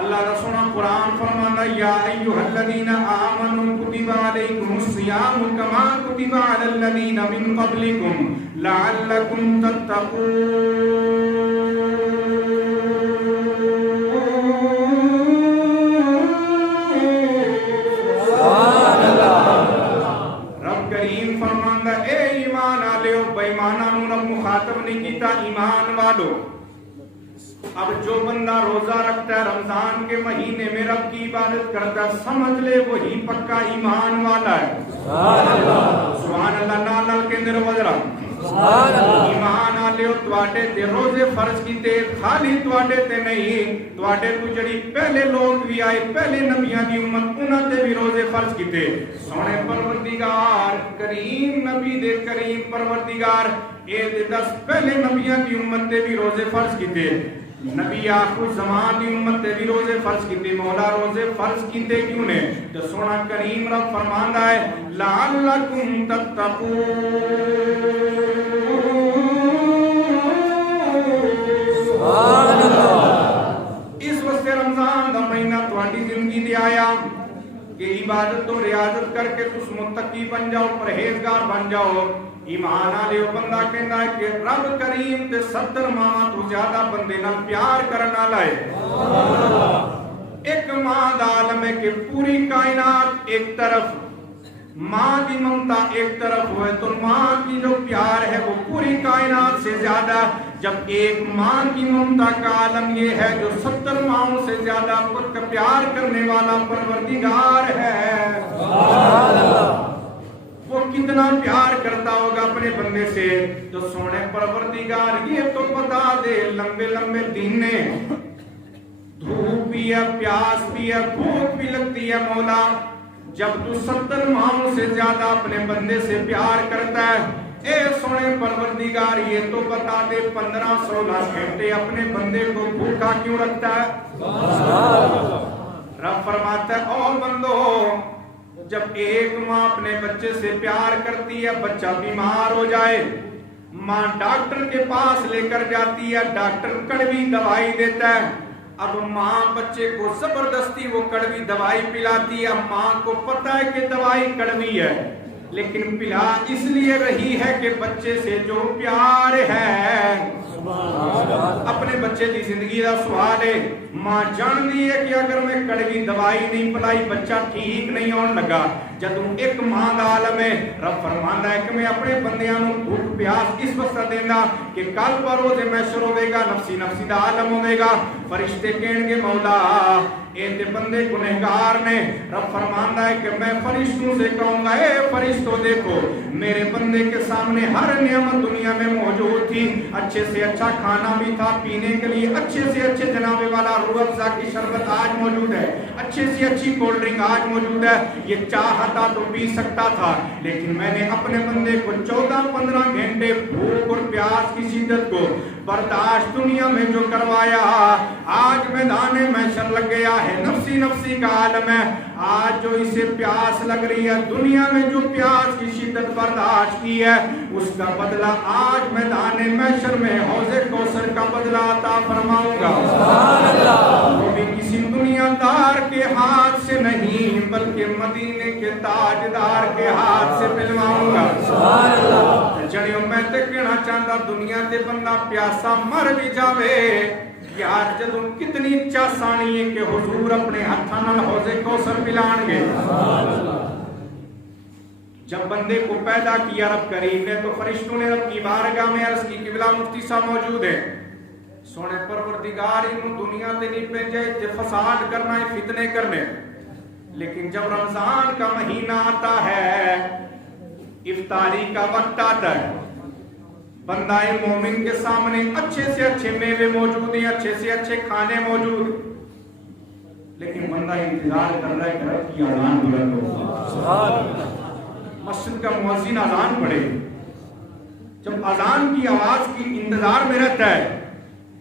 اللہ کا سونا قرآن فرماتا یا ایھا الذین آمنوا کتب علیکم الصیام کما کتب علی الذین من قبلکم لعلکم تتقون. مخاطب نہیں کیتا ایمان والو. اب جو بندہ روزہ رکھتا ہے رمضان کے مہینے میں رب کی عبادت کرتا ہے سمجھ لے وہی پکا ایمان والا ہے. سبحان اللہ. نال کے اندر وجرا ایمان والے تواڈے تے روزے فرض کیتے خالی تواڈے تے نہیں تواڈے تو جڑی پہلے لوگ بھی آئے پہلے نبیاں دی امت انہاں تے بھی روزے فرض کیتے. سونے پروردگار کریم نبی دے کریم پروردگار اے دے 10 پہلے نبیاں دی امت تے بھی روزے فرض کیتے. نبی آخر زمان دی امت تے بھی روزے فرض کیتے. مولا روزے فرض کیتے کیوں نے؟ تو سونا کریم رب فرماندا ہے لعلکم تتقون. سبحان اللہ. اس واسطے رمضان دا مہینہ تہاڈی زندگی دے آیا کہ عبادت تو ریاضت کر کے تس متقی بن جاؤ پرہیزگار بن جاؤ. ایمان والے بندہ کہندا ہے کہ رب کریم تے 70 ماں تو زیادہ بندے نال پیار کرن والا ہے. ایک ماں دا عالم ہے کہ پوری کائنات ایک طرف ماں کی ممتا ایک طرف ہوئے تو ماں کی جو پیار ہے وہ پوری کائنات سے زیادہ. جب ایک ماں کی ممتا کا عالم یہ ہے جو 70 ماؤں سے زیادہ خود کا پیار کرنے والا پروردگار ہے. وہ کتنا پیار کرتا ہوگا اپنے بندے سے. تو سونے پروردگار یہ تو بتا دے لمبے لمبے دن نے دھوپ بھی ہے پیاس بھی ہے بھوک بھی لگتی ہے مولا. جب تو 70 ماہوں سے زیادہ اپنے بندے سے پیار کرتا ہے اے سونے پروردگار یہ تو بتا دے 15-16 گھنٹے اپنے بندے کو بھوکا کیوں رکھتا ہے؟ رب فرماتا ہے او بندو جب ایک ماں اپنے بچے سے پیار کرتی ہے بچہ بیمار ہو جائے ماں ڈاکٹر کے پاس لے کر جاتی ہے ڈاکٹر کڑوی دوائی دیتا ہے. اب ماں بچے کو زبردستی وہ کڑوی دوائی پلاتی ہے. ماں کو پتہ ہے کہ دوائی کڑوی ہے لیکن پلا اس لیے رہی ہے کہ بچے سے جو پیار ہے. اپنے بچے کی زندگی کا سوال ہے ماں جان دی ہے کہ اگر میں کڑوی دوائی نہیں پلائی بچہ ٹھیک نہیں ہونے لگا. جدوں ایک ماں دا عالم ہے رب فرماندا ہے کہ میں اپنے بندیاں نوں بھوک پیاس اس واسطے دیندا کہ کل پر روز محشر ہوے گا نفسی نفسی دا عالم ہوے گا. فرشتے کہن گے مولا اے تے بندے گنہگار نے. رب فرماندا ہے کہ میں فرشتوں سے کہوں گا اے فرشتوں دیکھو میرے بندے کے سامنے ہر نعمت دنیا میں موجود تھی. اچھے سے اچھا کھانا بھی تھا پینے کے لیے اچھے سے اچھے جناب والا روح افزا کی شربت آج موجود ہے اچھے سے اچھی کولڈ ڈرنک آج موجود ہے. یہ چاہتا تو پی سکتا تھا لیکن میں نے اپنے بندے کو 14-15 گھنٹے بھوک اور پیاس کی شدت کو برداشت دنیا میں جو کروایا آج میدان محشر لگ گیا ہے نفسی نفسی کا عالم ہے. آج جو اسے پیاس لگ رہی ہے دنیا میں جو پیاس کی شدت برداشت کی ہے اس کا بدلہ آج میدان محشر میں حوض کوثر کا بدلہ عطا فرماؤں گا. وہ بھی کسی دنیا دار کے ہاتھ سے نہیں بلکہ مدینے کے تاجدار کے ہاتھ سے پلواؤں گا. جڑیوں میں تے کہنا چاہتا دنیا تے بندہ پیاسا مر بھی جاوے یار جدوں کتنی چاسانی ہے کہ حضور اپنے ہاتھاں نال حوض کوثر پلان گے. جب بندے کو پیدا کیا رب کریم نے تو فرشتوں نے رب کی بارگاہ میں عرض کی قبلہ مفتی صاحب موجود ہے سونے پروردگار انہوں دنیا تے نہیں بھیجے تے فساد کرنا ہے فتنے کرنے. لیکن جب رمضان کا مہینہ آتا ہے افطاری کا وقت آتا ہے بندہ مومن کے سامنے اچھے سے اچھے میوے موجود ہیں اچھے سے اچھے کھانے موجود لیکن بندہ انتظار کر رہا ہے کہ رب کی اذان بلند ہو مسجد کا مؤذن اذان پڑھے. جب اذان کی آواز کی انتظار میں رہتا ہے